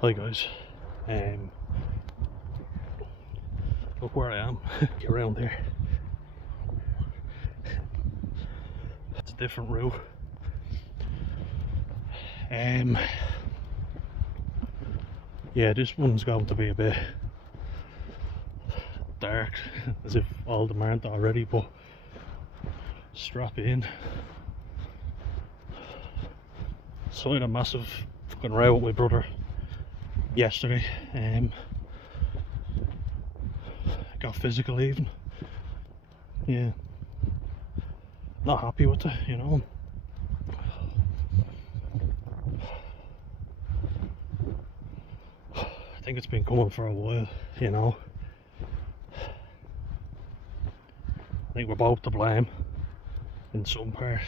Hi guys, look where I am. Get around here. It's a different route. Yeah, this one's going to be a bit dark, as if all of them aren't already, but strap in. So I had a massive fucking row with my brother yesterday. Got physical even. Yeah. Not happy with it, you know. I think it's been coming for a while, you know. I think we're both to blame in some part.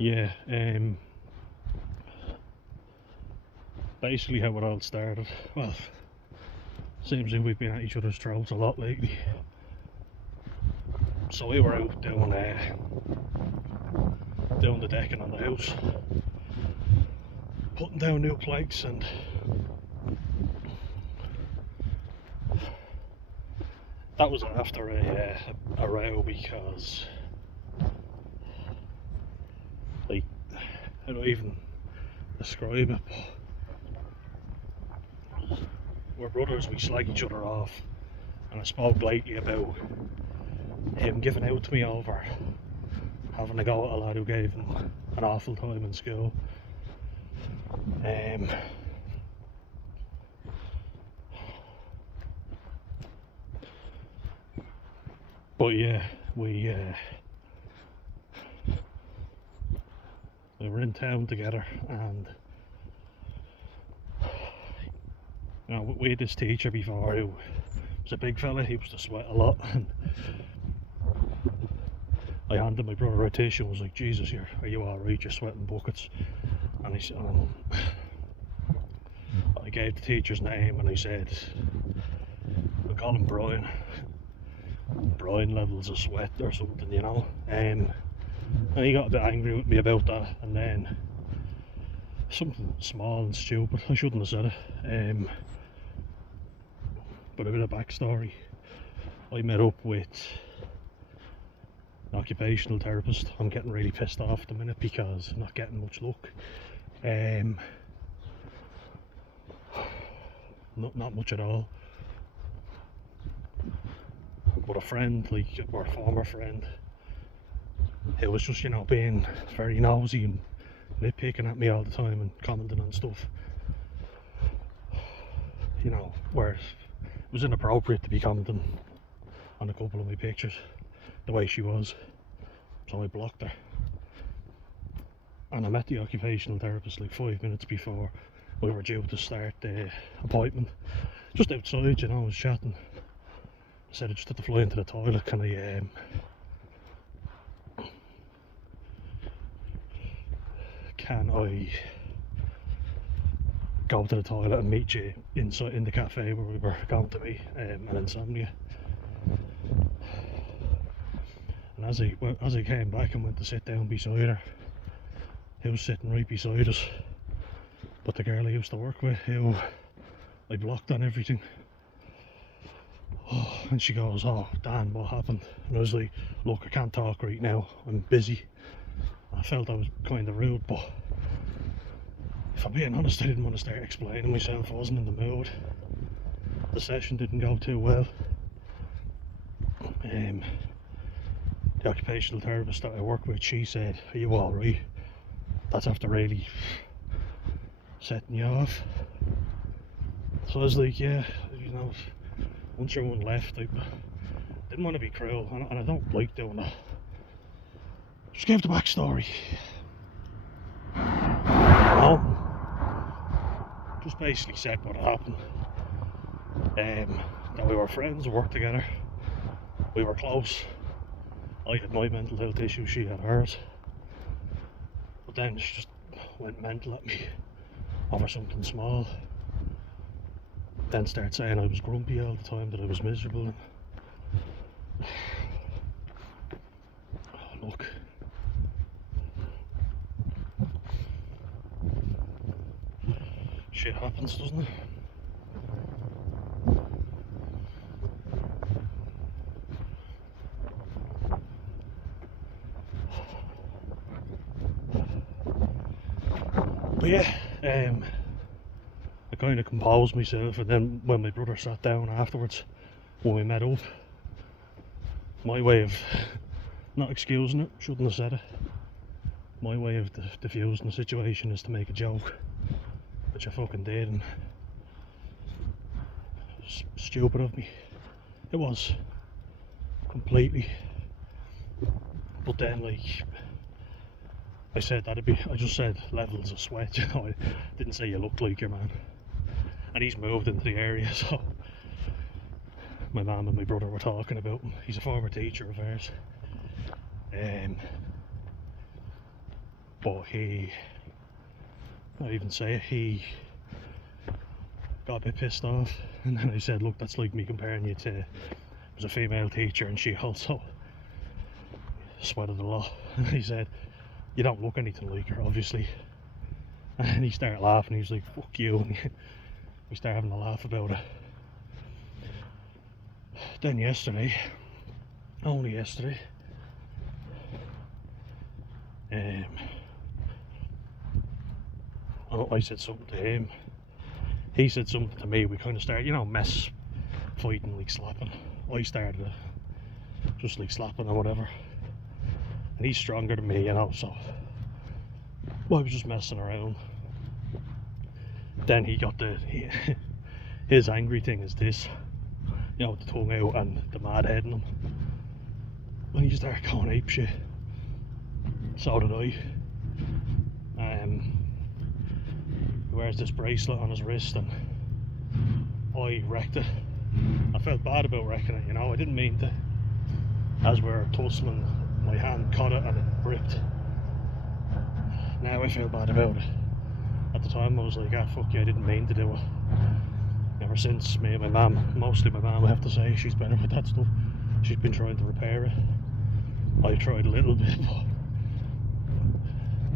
Yeah, basically how it all started. Well, seems like we've been at each other's throats a lot lately. So we were out doing the decking on the house, putting down new planks, and that was after a row, because like, I don't even describe it, but we're brothers, we slag each other off, and I spoke lately about him giving out to me over having a go at a lad who gave him an awful time in school. But yeah, we were in town together, and you know, we had this teacher before who was a big fella. He used to sweat a lot, and I handed my brother a tissue and was like, Jesus, are you alright? You're sweating buckets. And I gave the teacher's name, and I said, we call him Brian. Brian levels of sweat or something, you know. And he got a bit angry with me about that, and then something small and stupid, I shouldn't have said it, but a bit of backstory. I met up with an occupational therapist. I'm getting really pissed off at the minute because I'm not getting much luck. Not much at all. But a friend, like our former friend, it was just, you know, being very nosy and nitpicking at me all the time and commenting on stuff, you know, where it was inappropriate to be commenting on a couple of my pictures the way she was. So I blocked her, and I met the occupational therapist like 5 minutes before we were due to start the appointment, just outside, you know. I was chatting. I said I just had to fly into the toilet, can I go to the toilet and meet you inside in the cafe where we were going to meet, an insomnia. And as I came back and went to sit down beside her, he was sitting right beside us, but the girl I used to work with, who I blocked on everything. Oh, and she goes, "Oh Dan, what happened?" And I was like, "Look, I can't talk right now, I'm busy." I felt I was kind of rude, but if I'm being honest, I didn't want to start explaining myself. I wasn't in the mood. The session didn't go too well. The occupational therapist that I work with, she said, "Are you alright?" That's after really setting you off. So I was like, yeah, you know, once everyone left, I didn't want to be cruel, and I don't like doing that. Just gave the backstory. No, just basically said what happened. That we were friends, we worked together, we were close. I had my mental health issues, she had hers. But then she just went mental at me over something small. Then started saying I was grumpy all the time, that I was miserable. Look, Shit happens, doesn't it? But yeah, I kind of composed myself, and then when my brother sat down afterwards, when we met up, my way of not excusing it, shouldn't have said it, my way of diffusing the situation is to make a joke, which I fucking did, and it was stupid of me. It was completely. But then, like, I said I just said levels of sweat, you know. I didn't say you looked like your man. And he's moved into the area, so my mum and my brother were talking about him. He's a former teacher of ours. But he got a bit pissed off, and then I said, look, that's like me comparing you to, was a female teacher and she also sweated a lot. And he said, you don't look anything like her, obviously. And he started laughing. He was like, fuck you, and we started having a laugh about it. Then only yesterday, I said something to him, he said something to me. We kind of started, mess fighting, like slapping. I started just like slapping or whatever, and he's stronger than me, so I was just messing around. Then he got his angry thing is this, with the tongue out and the mad head in him. When he started going ape shit, so did I. He wears this bracelet on his wrist, and I wrecked it. I felt bad about wrecking it, I didn't mean to. As we were tussling, my hand caught it and it ripped. Now I feel bad about it. At the time I was like, fuck you, I didn't mean to do it. Ever since, me and my mum, mostly my mum, I have to say, she's better with that stuff. She's been trying to repair it. I've tried a little bit, but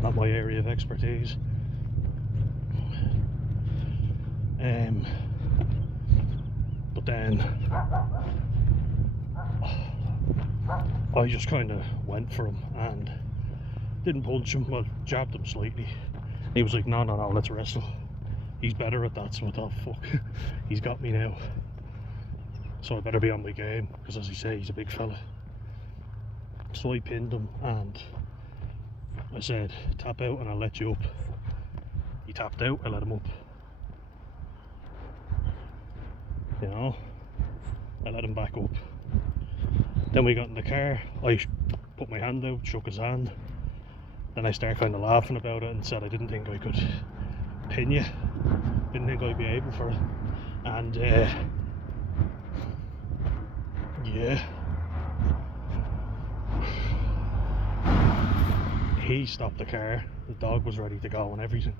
not my area of expertise. But then I just kind of went for him and didn't punch him, well, jabbed him slightly. He was like, no, let's wrestle. He's better at that, so I thought, fuck, he's got me now. So I better be on my game, because as you say, he's a big fella. So I pinned him and I said, tap out and I'll let you up. He tapped out, I let him up. I let him back up. Then we got in the car, I put my hand out, shook his hand. Then I started kind of laughing about it and said I didn't think I could pin you. Didn't think I'd be able for it. And yeah. He stopped the car, the dog was ready to go and everything.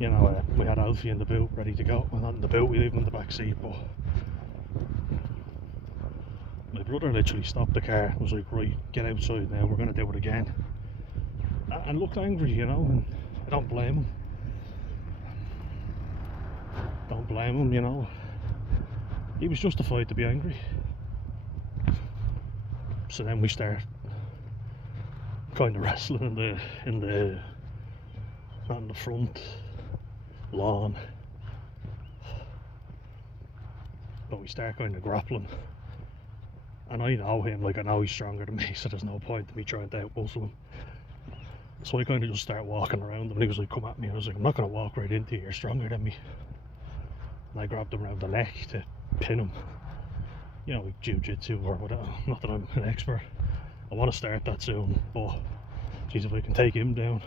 We had Alfie in the boot ready to go. Well, not in the boot, we leave him in the back seat, but my brother literally stopped the car, was like, right, get outside now, we're going to do it again. And looked angry, and I don't blame him. He was justified to be angry. So then we start kind of wrestling in the front lawn, but we start kind of grappling, and I know him, I know he's stronger than me, so there's no point in me trying to outmuscle him. So I kind of just start walking around him, and he was like, come at me. I was like, I'm not going to walk right into you, you're stronger than me. And I grabbed him around the neck to pin him, like jiu-jitsu or whatever. Not that I'm an expert, I want to start that soon, but geez, if I can take him down,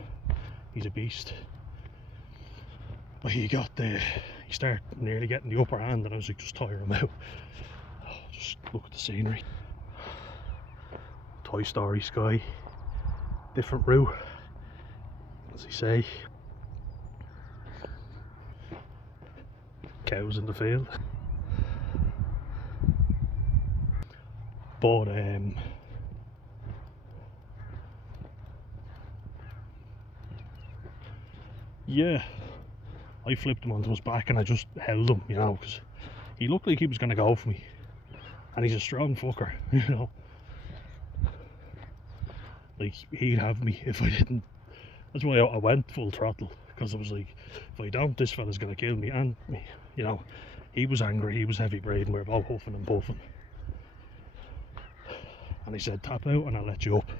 he's a beast. But he started nearly getting the upper hand, and I was like, just tire him out. Just look at the scenery. Toy Story sky, different route, as they say. Cows in the field. But yeah, I flipped him onto his back and I just held him, you know, because he looked like he was going to go for me. And he's a strong fucker, you know. Like, he'd have me if I didn't. That's why I went full throttle, because I was like, if I don't, this fella's going to kill me. And, you know, he was angry, he was heavy breathing, we were both huffing and puffing. And he said, tap out and I'll let you up.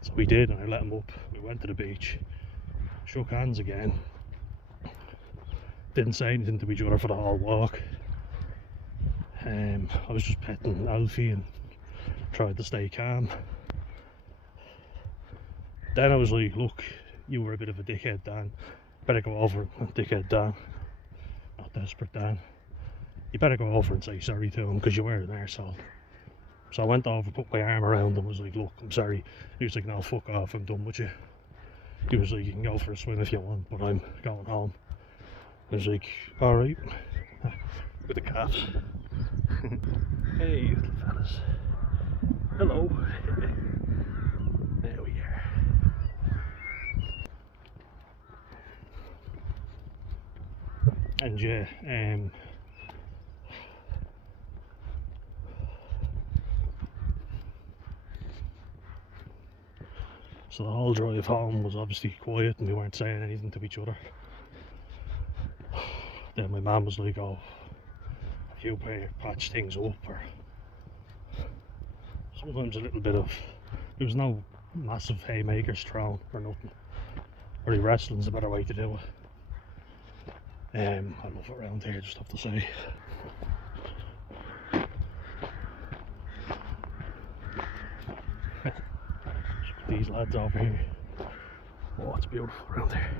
So we did, and I let him up. We went to the beach, shook hands again. Didn't say anything to each other for the whole walk. I was just petting Alfie and tried to stay calm. Then I was like, look, you were a bit of a dickhead, Dan. Better go over and dickhead Dan. Not desperate Dan. You better go over and say sorry to him, because you were an arsehole. So I went over, put my arm around him, was like, look, I'm sorry. He was like, no, fuck off, I'm done with you. He was like, you can go for a swim if you want, but I'm going home. I was like, alright. With a cat. Hey, little fellas. Hello. There we are. And yeah, so the whole drive home was obviously quiet and we weren't saying anything to each other. Then my mum was like, oh, if you patch things up, or sometimes a little bit of, there was no massive haymakers thrown or nothing. Or wrestling's a better way to do it. I love it around here, just have to say. These lads over here. Oh, it's beautiful around here.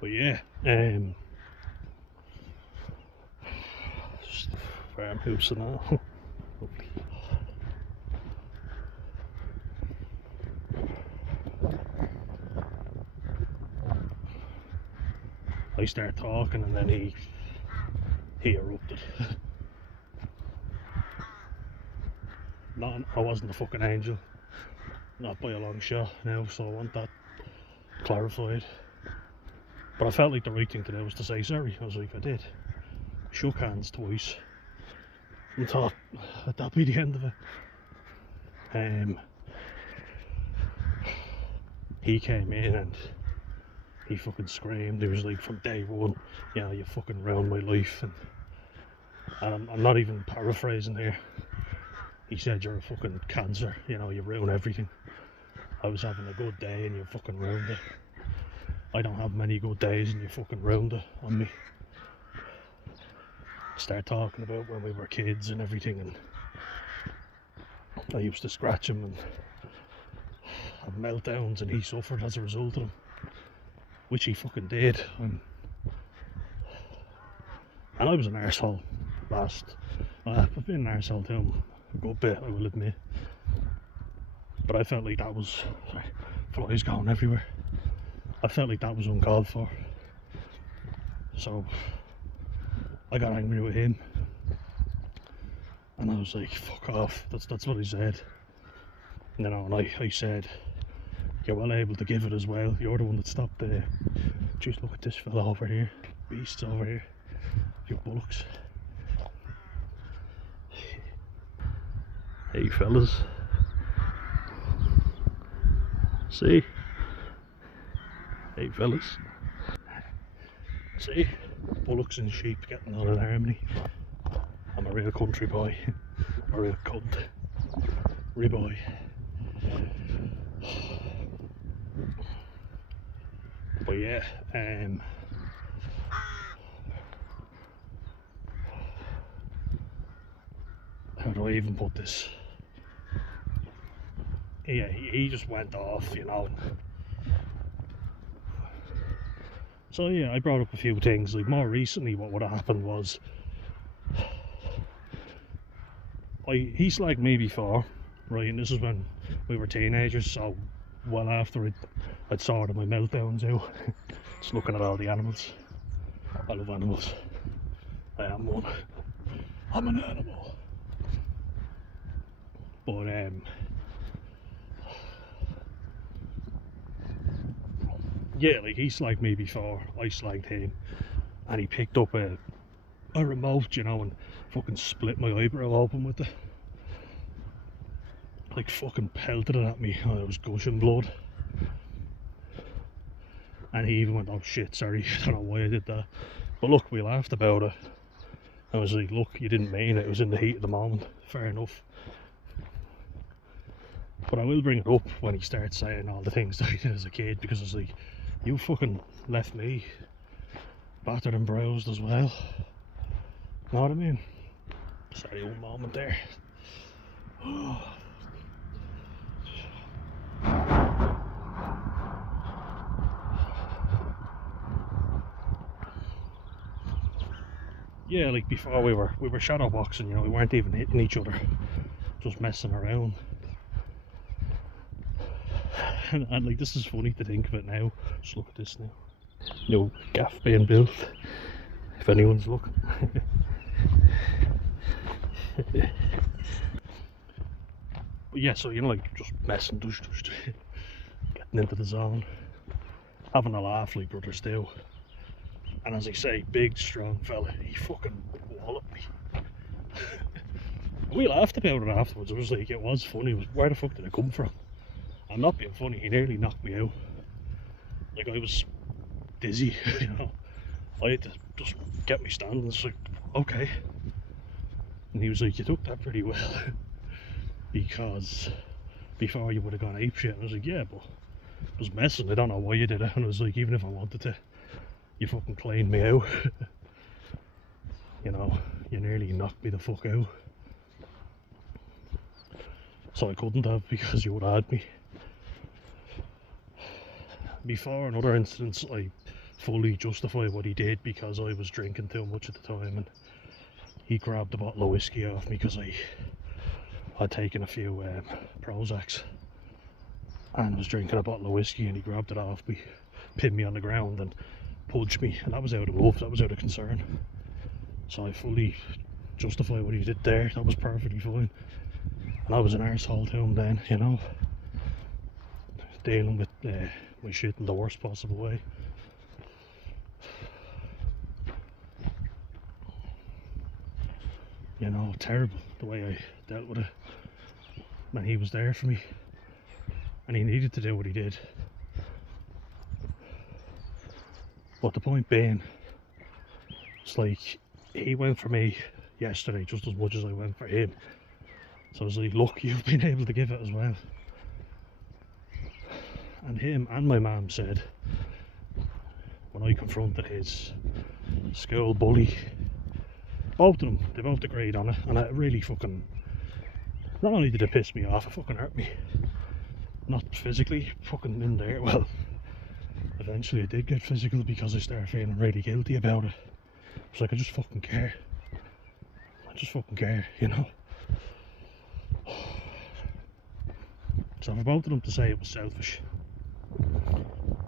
But yeah, just farmhouse and all. I start talking and then he erupted. I wasn't a fucking angel, not by a long shot now, so I want that clarified. But I felt like the right thing to do was to say sorry. I was like, I did. Shook hands twice and thought that'd be the end of it. He came in and he fucking screamed. He was like, from day one, you know, you fucking ruined my life. And I'm not even paraphrasing here. He said, you're a fucking cancer, you know, you ruin everything. I was having a good day and you fucking ruined it. I don't have many good days and you fucking ruined it on me. Start talking about when we were kids and everything, and I used to scratch him and have meltdowns, and he suffered as a result of them, which he fucking did. And I was an arsehole last. I've been an arsehole to him a good bit, I will admit, but I felt like that was, sorry, flies going everywhere. I felt like that was uncalled for, so I got angry with him, and I was like, fuck off. That's what he said. You know, and I said, you're well able to give it as well. You're the one that stopped there. Just look at this fella over here. Beasts over here. Your bullocks. Hey fellas. See? Hey fellas. See? Bullocks and sheep getting on in harmony. I'm a real country boy. A real cunt. Ribboy. But yeah, how do I even put this? Yeah, he just went off, you know. So yeah, I brought up a few things. Like, more recently what would have happened was, he slagged me before, right, and this is when we were teenagers, so well after I'd sorted my meltdowns out, just looking at all the animals. I love animals. I am one. I'm an animal. But yeah, like he slagged me before, I slagged him, and he picked up a remote, you know, and fucking split my eyebrow open with it. Like fucking pelted it at me, and it was gushing blood. And he even went, "Oh shit, sorry, I don't know why I did that." But look, we laughed about it. I was like, "Look, you didn't mean it, it was in the heat of the moment, fair enough." But I will bring it up when he starts saying all the things that I did as a kid, because it's like, you fucking left me battered and bruised as well. Know what I mean? Sorry, one moment there. Yeah, like before we were shadow boxing, you know, we weren't even hitting each other, just messing around. And like, this is funny to think of it now. Just look at this now. New gaff being built, if anyone's looking. But yeah, so you know, like just messing, getting into the zone, having a laugh like brothers do. And as I say, big strong fella, he fucking walloped me. We laughed about it afterwards. It was like, it was funny. It was, where the fuck did it come from? I'm not being funny, he nearly knocked me out. Like, I was dizzy, you know. I had to just get me standing. It's like, okay. And he was like, "You took that pretty well." Because before you would have gone apeshit. And I was like, "Yeah, but I was messing. I don't know why you did it." And I was like, "Even if I wanted to, you fucking cleaned me out." You know, you nearly knocked me the fuck out. So I couldn't have, because you would have had me. Before, in other incidents, I fully justify what he did because I was drinking too much at the time, and he grabbed a bottle of whiskey off me because I'd taken a few Prozacs and was drinking a bottle of whiskey, and he grabbed it off me, pinned me on the ground and punched me, and that was out of love, that was out of concern. So I fully justify what he did there. That was perfectly fine. And I was an arsehole to him then, you know, dealing with my shit in the worst possible way. You know, terrible the way I dealt with it. And he was there for me, and he needed to do what he did. But the point being, it's like, he went for me yesterday just as much as I went for him. So I was like, "Look, you've been able to give it as well." And him and my mum said, when I confronted his school bully, both of them, they both agreed on it, and it really fucking, not only did it piss me off, it fucking hurt me. Not physically, fucking in there. Well, eventually it did get physical because I started feeling really guilty about it. It's like, I just fucking care. I just fucking care, you know. So for both of them to say it was selfish,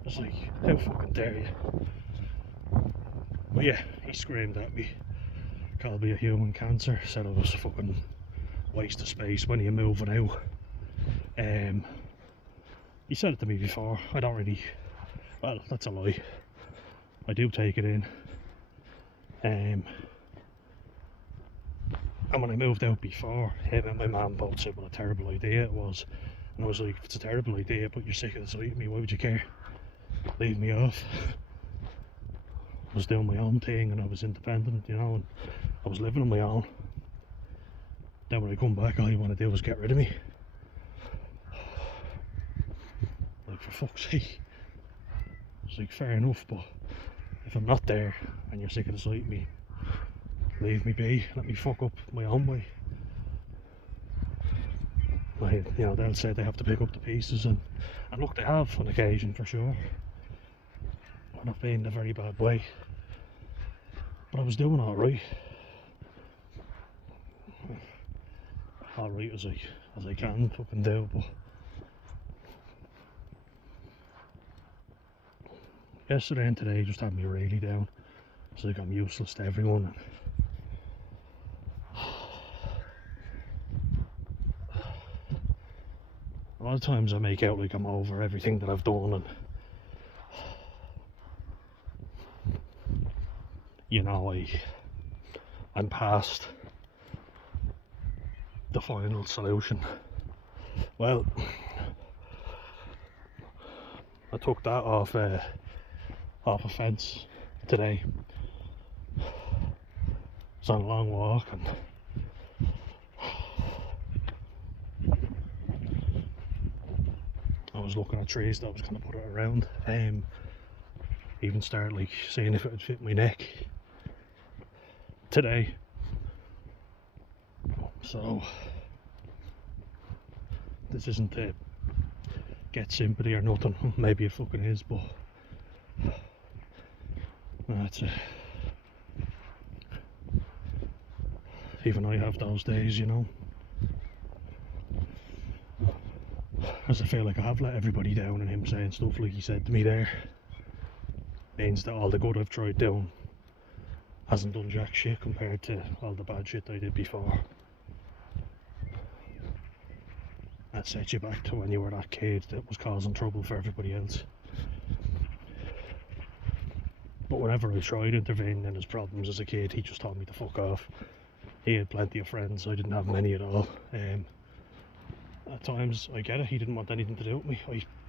it's like, how fucking dare you? But yeah, he screamed at me, called me a human cancer, said I was a fucking waste of space when you're moving out. He said it to me before. I don't really, well, that's a lie. I do take it in. And when I moved out before, him and my mum both said what a terrible idea it was. And I was like, if it's a terrible idea but you're sick of the sight of me, why would you care? Leave me off. I was doing my own thing and I was independent, you know, and I was living on my own. Then when I come back, all you want to do is get rid of me. Like, for fuck's sake. It's like, fair enough, but if I'm not there and you're sick of the sight of me, leave me be, let me fuck up my own way. Like, you know, they'll say they have to pick up the pieces, and look, they have on occasion for sure. I'm not being in a very bad way, but I was doing alright. Alright as I can fucking do, but yesterday and today just had me really down. It's like I'm useless to everyone. A lot of times I make out like I'm over everything that I've done, and you know, I'm past the final solution. Well, I took that off a fence today. I was on a long walk and I was looking at trees that I was going to put it around. Even started like seeing if it would fit my neck today. So this isn't to get sympathy or nothing. Maybe it fucking is, but that's even I have those days, you know. As I feel like I have let everybody down, and him saying stuff like he said to me there means that all the good I've tried doing hasn't done jack shit compared to all the bad shit I did before. That sets you back to when you were that kid that was causing trouble for everybody else. But whenever I tried intervening in his problems as a kid, he just told me to fuck off. He had plenty of friends, I didn't have many at all. At times, I get it, he didn't want anything to do with me,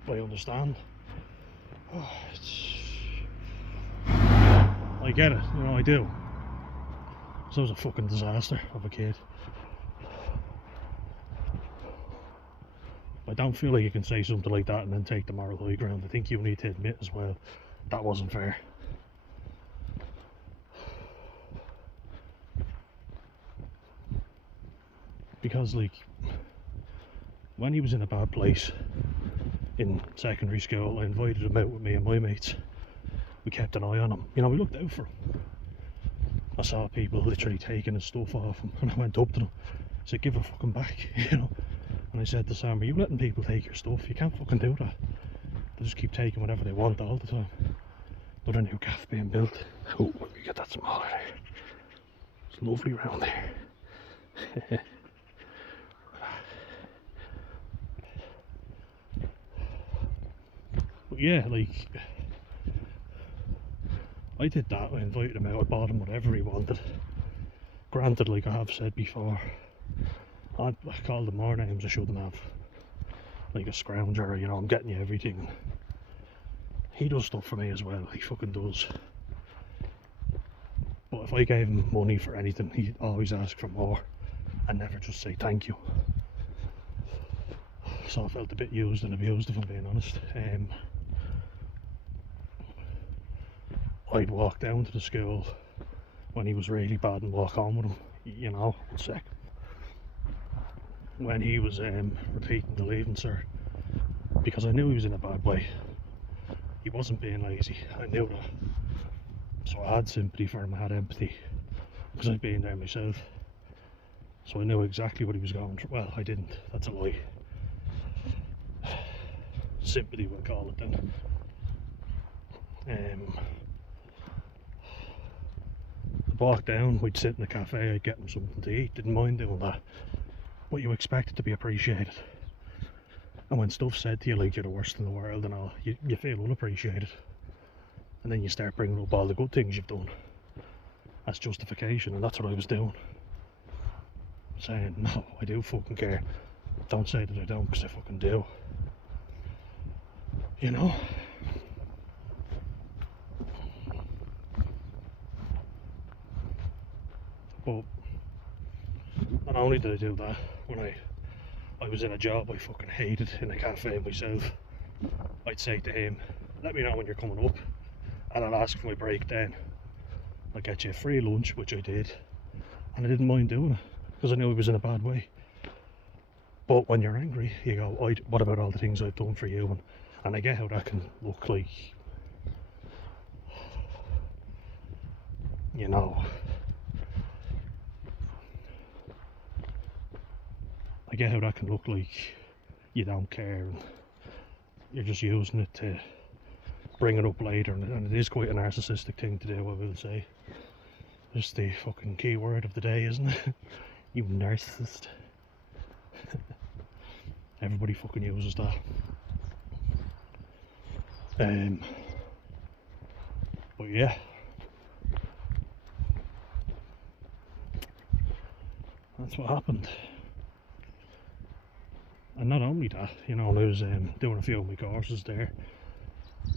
I understand. I get it, you know, I do. So I was a fucking disaster of a kid. I don't feel like you can say something like that and then take the moral high ground. I think you need to admit as well that wasn't fair. Because like, when he was in a bad place in secondary school, I invited him out with me and my mates. We kept an eye on him, you know, we looked out for him. I saw people literally taking his stuff off him, and I went up to them, I said, give her fucking back, you know. And I said to Sam, are you letting people take your stuff? You can't fucking do that. They just keep taking whatever they want all the time. Another new gaff being built. Oh, let me get that smaller there. It's lovely round there. But yeah, like, I did that. I invited him out, I bought him whatever he wanted. Granted, like I have said before, I called him more names I shouldn't have. Like a scrounger, you know, I'm getting you everything. He does stuff for me as well, he fucking does. But if I gave him money for anything, he'd always ask for more and never just say thank you. So I felt a bit used and abused, if I'm being honest. I'd walk down to the school when he was really bad and walk home with him, you know, one sec. When he was repeating the leaving cert, because I knew he was in a bad way. He wasn't being lazy, I knew that. So I had sympathy for him, I had empathy, because I'd been there myself. So I knew exactly what he was going through. Well, I didn't, that's a lie. Sympathy, we'll call it then. I'd walk down, we'd sit in a cafe, I'd get him something to eat, didn't mind doing that. But you expect it to be appreciated. And when stuff's said to you like you're the worst in the world and all, you feel unappreciated. And then you start bringing up all the good things you've done as justification, and that's what I was doing. Saying, no, I do fucking care. Don't say that I don't, because I fucking do. You know? But not only did I do that, when I was in a job I fucking hated in a cafe myself, I'd say to him, let me know when you're coming up and I'll ask for my break then. I'll get you a free lunch, which I did, and I didn't mind doing it because I knew he was in a bad way. But when you're angry, you go, what about all the things I've done for you? And I get how that can look like, you know, I get how that can look like you don't care and you're just using it to bring it up later, and it is quite a narcissistic thing to do, I will say. Just the fucking key word of the day, isn't it? You narcissist. Everybody fucking uses that. But yeah, that's what happened. And not only that, you know, I was doing a few of my courses there.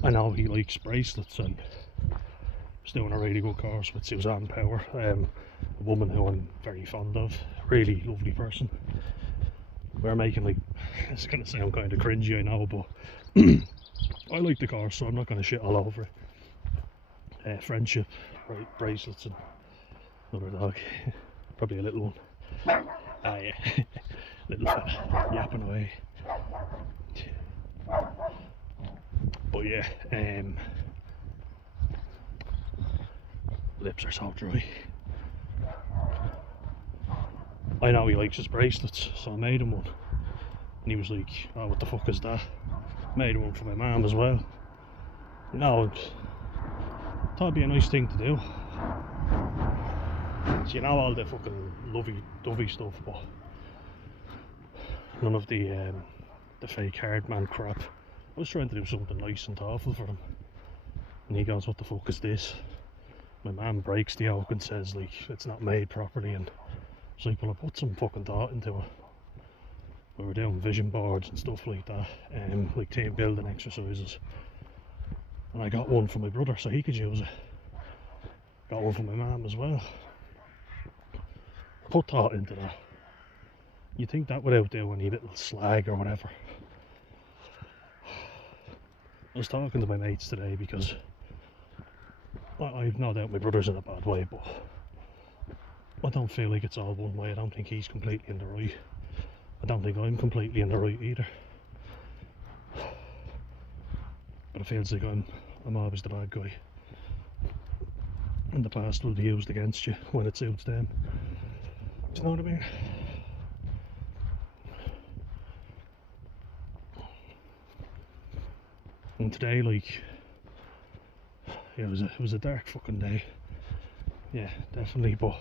I know he likes bracelets, and I was doing a really good course with Suzanne Power, a woman who I'm very fond of, really lovely person. We're making, like, it's going to sound kind of cringy, I know, but I like the course, so I'm not going to shit all over it. Friendship, right, bracelets, and another dog, probably a little one. Ah, yeah, little fella yapping away. But yeah, lips are so dry. I know he likes his bracelets, so I made him one. And he was like, oh, what the fuck is that? Made one for my mum as well. You know, thought it'd be a nice thing to do. So, you know, all the fucking lovey-dovey stuff, but none of the fake hard man crap. I was trying to do something nice and thoughtful for him, and he goes, what the fuck is this? My mum breaks the yoke and says, like, it's not made properly, and it's like, well, I put some fucking thought into it. We were doing vision boards and stuff like that, like team building exercises, and I got one for my brother so he could use it. Got one for my mum as well. Put thought into that. You think that without doing any little slag or whatever. I was talking to my mates today because I've no doubt my brother's in a bad way, but I don't feel like it's all one way. I don't think he's completely in the right. I don't think I'm completely in the right either. But it feels like I'm always the bad guy. And the past will be used against you when it suits them. Do you know what I mean? And today, like, yeah, it was a dark fucking day. Yeah, definitely, but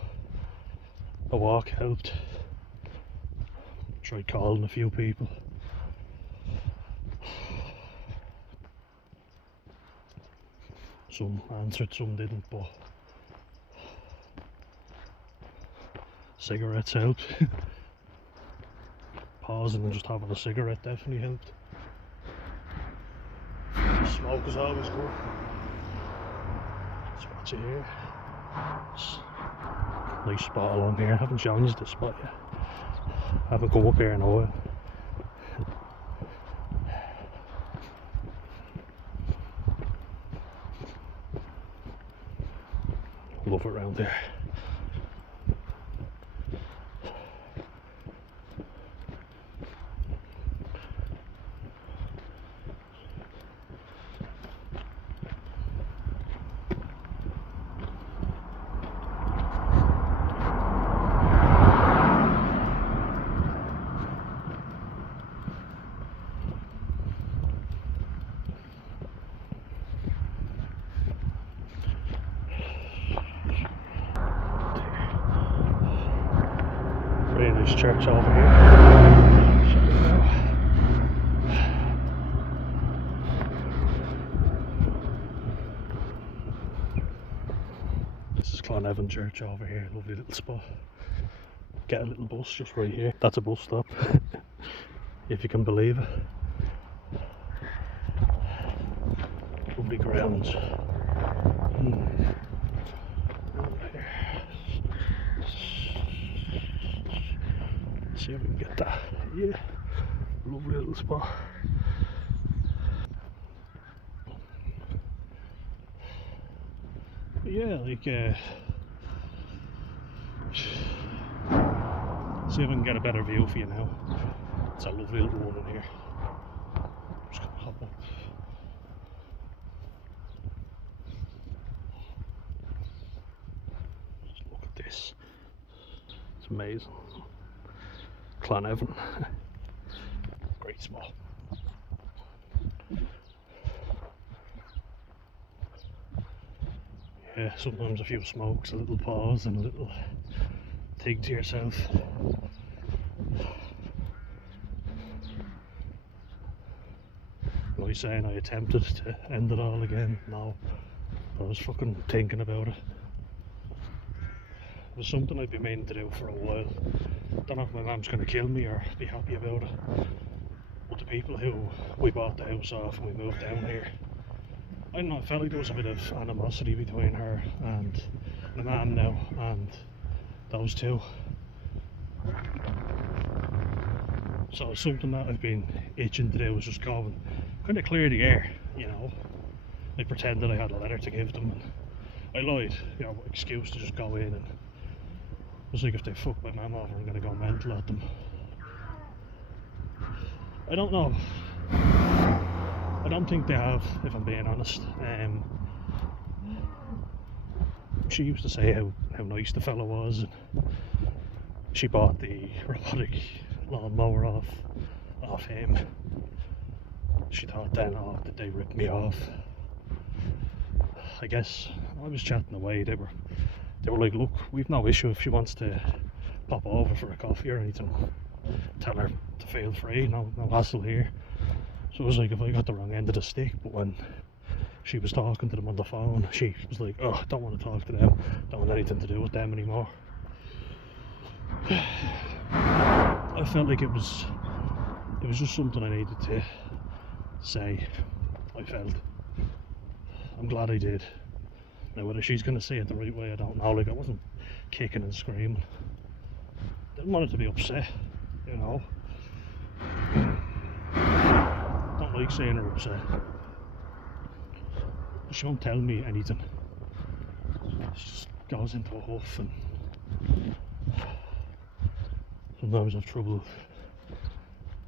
a walk helped. Tried calling a few people. Some answered, some didn't, but cigarettes helped. Pausing and just having a cigarette definitely helped. Smoke is always good. Spot you here. Nice spot along here. I haven't shown you this spot yet. I haven't come up here in a while. Love it around there. Really nice church over here. This is Clonavon Church over here, lovely little spot. Get a little bus just right here. That's a bus stop, if you can believe it. Lovely grounds. See if we can get that. Yeah, lovely little spot. But yeah, like, see if I can get a better view for you now. It's a lovely little one in here. Just gonna hop up. Just look at this. It's amazing. Clonavon. Great spot. yeah, sometimes a few smokes, a little pause and a little think to yourself. Am I saying I attempted to end it all again? No. I was fucking thinking about it. It was something I'd been meaning to do for a while. Don't know if my mum's going to kill me or be happy about it. But the people who we bought the house off when we moved down here, I don't know, I felt like there was a bit of animosity between her and my mum now, and those two. So it's something that I've been itching to do, was just go and kind of clear the air, you know. I pretended I had a letter to give them, and I lied, you know, excuse to just go in, and it was like, if they fuck my mum over, I'm going to go mental at them. I don't know. I don't think they have, if I'm being honest. She used to say how nice the fella was, and she bought the robotic lawnmower off him. She thought then, oh, did they rip me off? I guess I was chatting away. They were like, look, we've no issue if she wants to pop over for a coffee or anything. Tell her to feel free, no hassle here. So it was like, if I got the wrong end of the stick, but when she was talking to them on the phone, she was like, oh, I don't want to talk to them, don't want anything to do with them anymore. I felt like it was just something I needed to say. I felt. I'm glad I did. Now whether she's going to say it the right way, I don't know. Like, I wasn't kicking and screaming. Didn't want her to be upset, you know. Don't like seeing her upset. But she won't tell me anything. She just goes into a huff, and sometimes I have trouble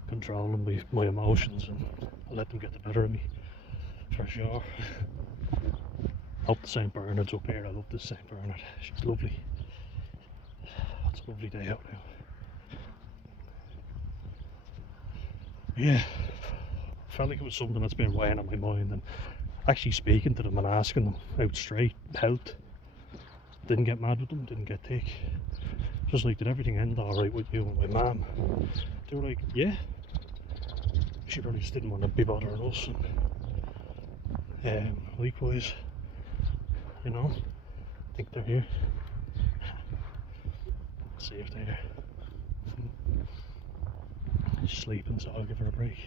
controlling my emotions, and I let them get the better of me, for sure. Hope the St. Bernard's up here. I love this St. Bernard. She's lovely. It's a lovely day out now. Yeah, felt like it was something that's been weighing on my mind, and actually speaking to them and asking them out straight helped. Didn't get mad with them, didn't get thick. Just like, did everything end alright with you and my mum? They were like, yeah. She probably just didn't want to be bothering us, and likewise, you know, I think they're here. Let's see if they're here. She's sleeping, so I'll give her a break.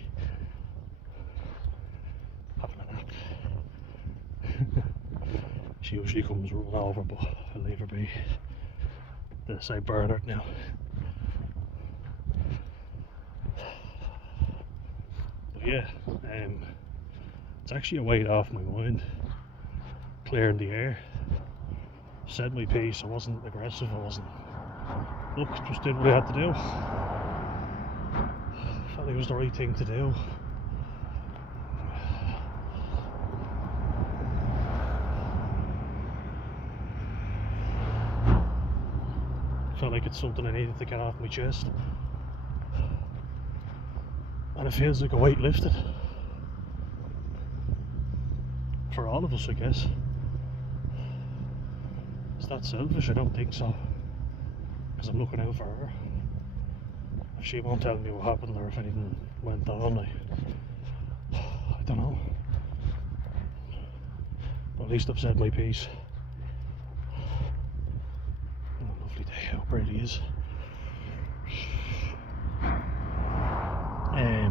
Having a nap. She usually comes running over, but I'll leave her be. The St. Bernard now. But yeah, it's actually a weight off my mind. Clearing the air. Said my piece. I wasn't aggressive. I wasn't. Look, just did what I had to do. Felt like it was the right thing to do. Felt like it's something I needed to get off my chest, and it feels like a weight lifted for all of us, I guess. Is that selfish? I don't think so, because I'm looking out for her. If she won't tell me what happened or if anything went on, I don't know, but at least I've said my piece. Day out, really is. Yeah,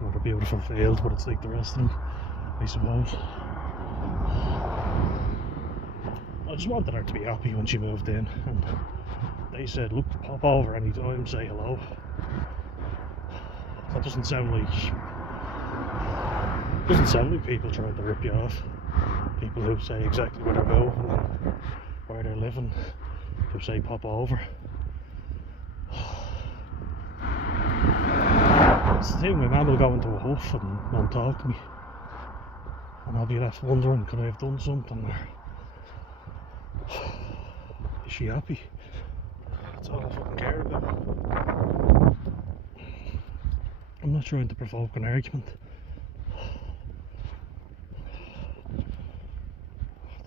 another beautiful field, but it's like the rest of them, I suppose. I just wanted her to be happy when she moved in, and they said, look, pop over anytime, say hello. That doesn't sound like people trying to rip you off. People who say exactly where they're going, where they're living, who say pop over. It's the thing, my mum will go into a huff and won't talk to me, and I'll be left wondering, could I have done something, or is she happy? That's all I fucking care about. I'm not trying to provoke an argument.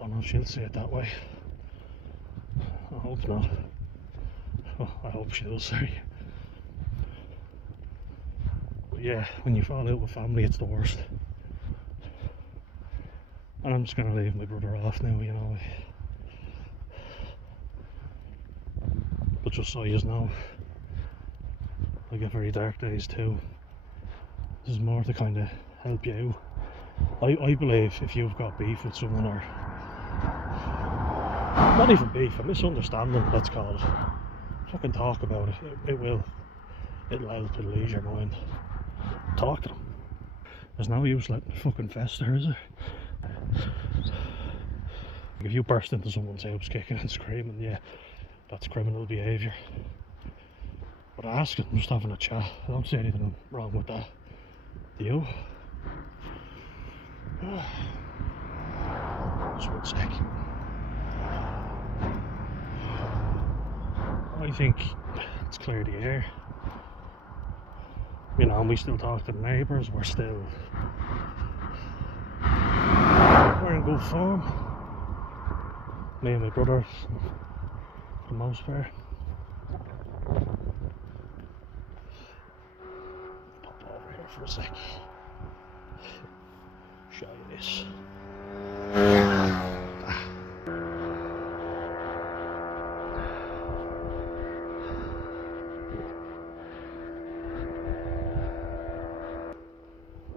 don't know if she'll see it that way. I hope not. Well, I hope she does, sorry. But yeah, when you fall out with family, it's the worst. And I'm just gonna leave my brother off now, you know. But just so you know, I get very dark days too. This is more to kind of help you out. I believe if you've got beef with someone, or not even beef, a misunderstanding, let's call it, fucking talk about it. It'll help, it'll ease your mind. Talk to them. There's no use letting it fucking fester, is there? If you burst into someone's house kicking and screaming, yeah, that's criminal behaviour. But asking, just having a chat, I don't see anything wrong with that. Do you? Just 1 sec. I think let's clear the air. You know, and we still talk to the neighbours, we're in good form. Me and my brother, for the most part. Pop over here for a sec. Show you this.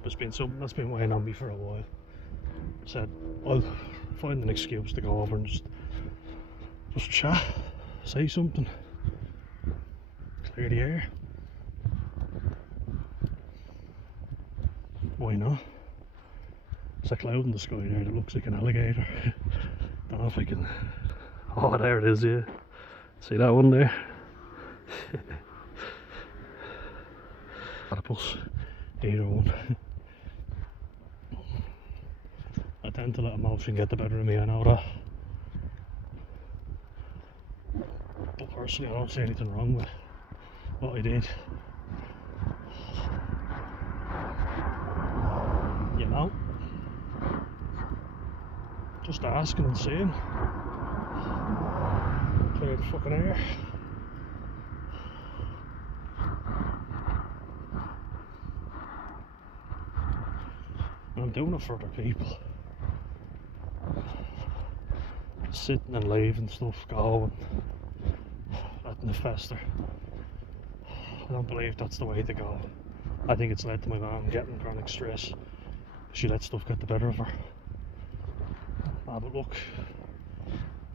It's been something that's been weighing on me for a while. I said I'll find an excuse to go over and just chat, say something, clear the air. Why not? There's a cloud in the sky there that looks like an alligator. Don't know if I can. Oh, there it is, yeah. See that one there? Platypus, either one. I tend to let emotion get the better of me, I know that. But personally, I don't see anything wrong with what I did. You know? Just asking and seeing. Clear the fucking air. And I'm doing it for other people. Sitting and leaving stuff go and letting it fester. I don't believe that's the way to go. I think it's led to my mum getting chronic stress. She lets stuff get the better of her. But look,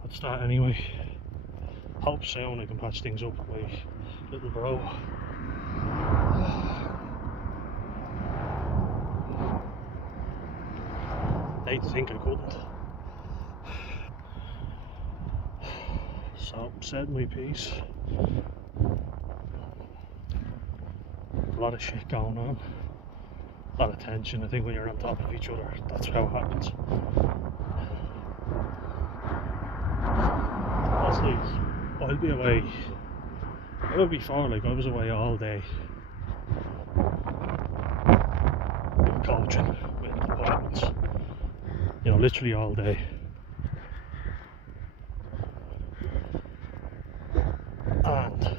that's that anyway. Hope soon I can patch things up with my little bro. They'd think I couldn't. So, said my piece. A lot of shit going on. A lot of tension. I think when you're on top of each other, that's how it happens. Honestly, I'll be away. I was before, like I was away all day. Coaching with appointments. You know, literally all day. And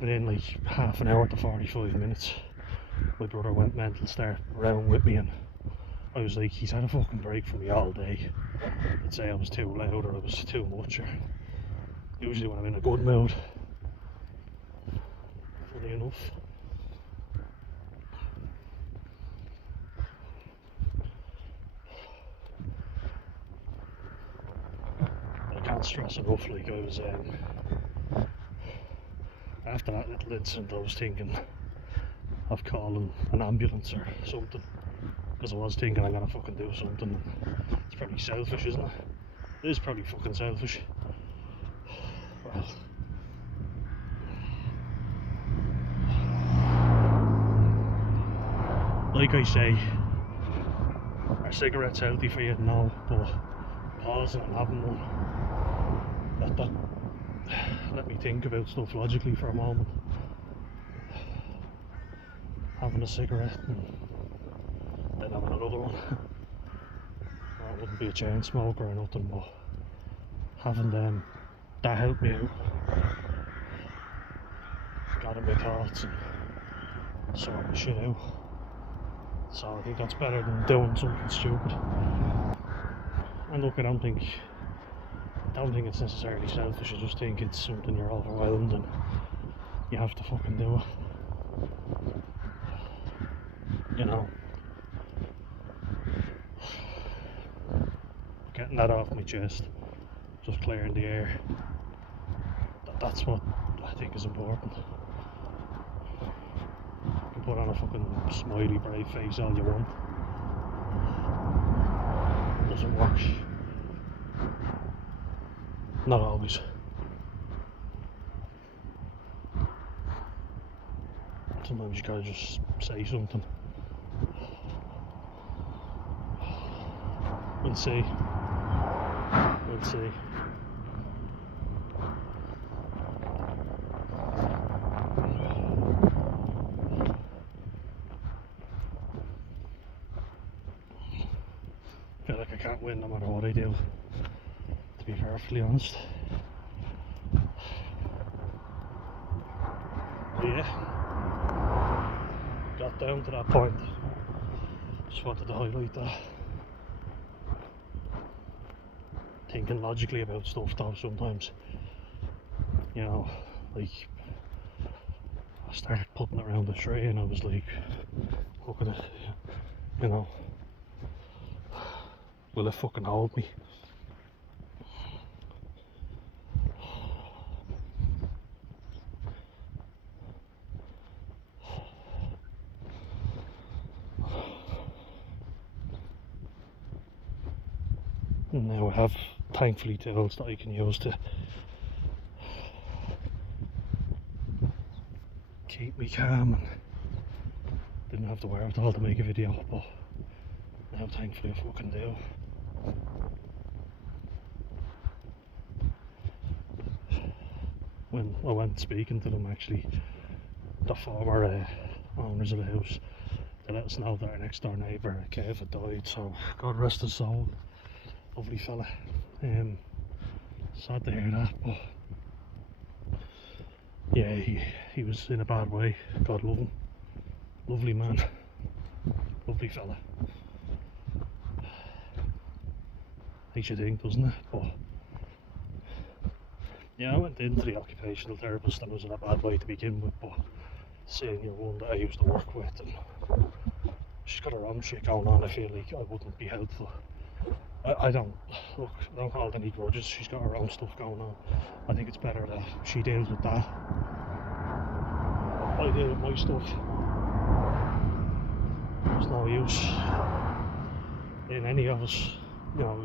within like half an hour to 45 minutes, my brother went mental, started around with me, and I was like, he's had a fucking break from me all day. I'd say I was too loud or I was too much, or usually when I'm in a good mood. Funny enough. I can't stress enough, like I was after that little incident I was thinking of calling an ambulance or something, because I was thinking I'm gonna fucking do something. It's probably selfish, isn't it? It is probably fucking selfish. Well, like I say, are cigarettes healthy for you? No, but pausing and having one, that let me think about stuff logically for a moment. Having a cigarette and then having another one. wouldn't be a chain smoker or nothing, but having them, that helped me out. Got in my thoughts and sorting my shit out. So I think that's better than doing something stupid. And look, I don't think it's necessarily selfish. I just think it's something you're overwhelmed and you have to fucking do it. You know, getting that off my chest, just clearing the air. That's what I think is important. You can put on a fucking smiley, brave face all you want. It doesn't work. Not always. Sometimes you gotta just say something. We'll see. We'll see. I feel like I can't win no matter what I do, to be perfectly honest. Yeah, got down to that point. Just wanted to highlight that. Thinking logically about stuff though sometimes. You know, like I started putting around the tree and I was like, look at it, you know, will it fucking hold me? And now I have, thankfully, tools that I can use to keep me calm, and didn't have to wear it all to make a video, but now thankfully I fucking do. When I went speaking to them, actually, the former owners of the house, they let us know that our next door neighbour, Kev, had died, so God rest his soul. Lovely fella. Sad to hear that, but yeah, he was in a bad way. God love him. Lovely man. Lovely fella. Makes you think, doesn't it? But yeah, I went into the occupational therapist and was in a bad way to begin with, but seeing your one that I used to work with, and she's got her own shit going on, I feel like I wouldn't be helpful. I don't hold any grudges. She's got her own stuff going on. I think it's better that she deals with that. I deal with my stuff. There's no use in any of us, you know,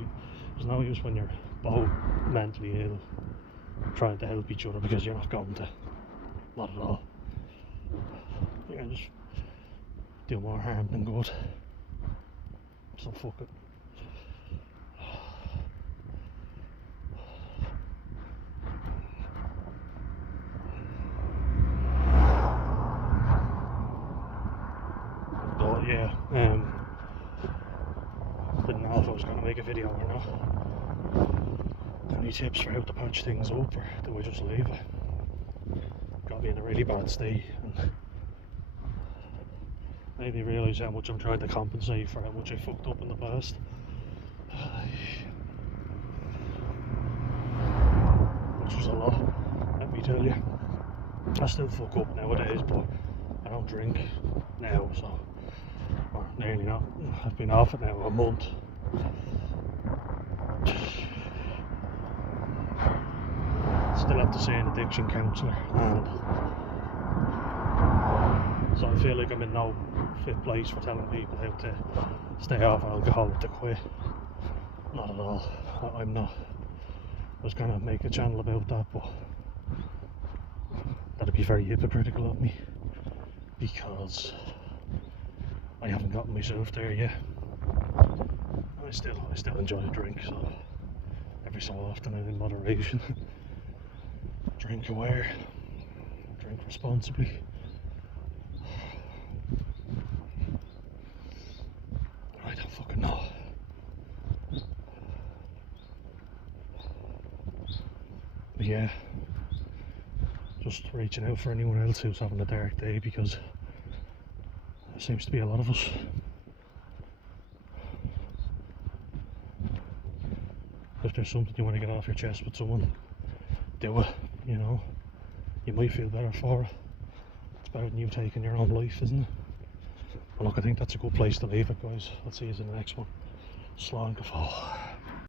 there's no use when you're both mentally ill trying to help each other, because you're not going to. Not at all. You're gonna just do more harm than good. So fuck it. But yeah, didn't know if I was going to make a video or not. Any tips for how to patch things up, or do I just leave it? Got me in a really bad state, and made me realise how much I'm trying to compensate for how much I fucked up in the past. Which was a lot, let me tell you. I still fuck up nowadays, but I don't drink now, so, or nearly not. I've been off it now a month. Still have to see an addiction counsellor, and so I feel like I'm in no fit place for telling people how to stay off alcohol or to quit. Not at all. I'm not. I was going to make a channel about that, but that'd be very hypocritical of me, because I haven't gotten myself there yet. I still enjoy a drink, so every so often and in moderation. Drink aware, drink responsibly. I don't fucking know. But yeah, just reaching out for anyone else who's having a dark day, because there seems to be a lot of us. If there's something you want to get off your chest with someone, do it, you know. You might feel better for it. It's better than you taking your own life, isn't it? But look, I think that's a good place to leave it, guys. I'll see you in the next one. Slán go fóill.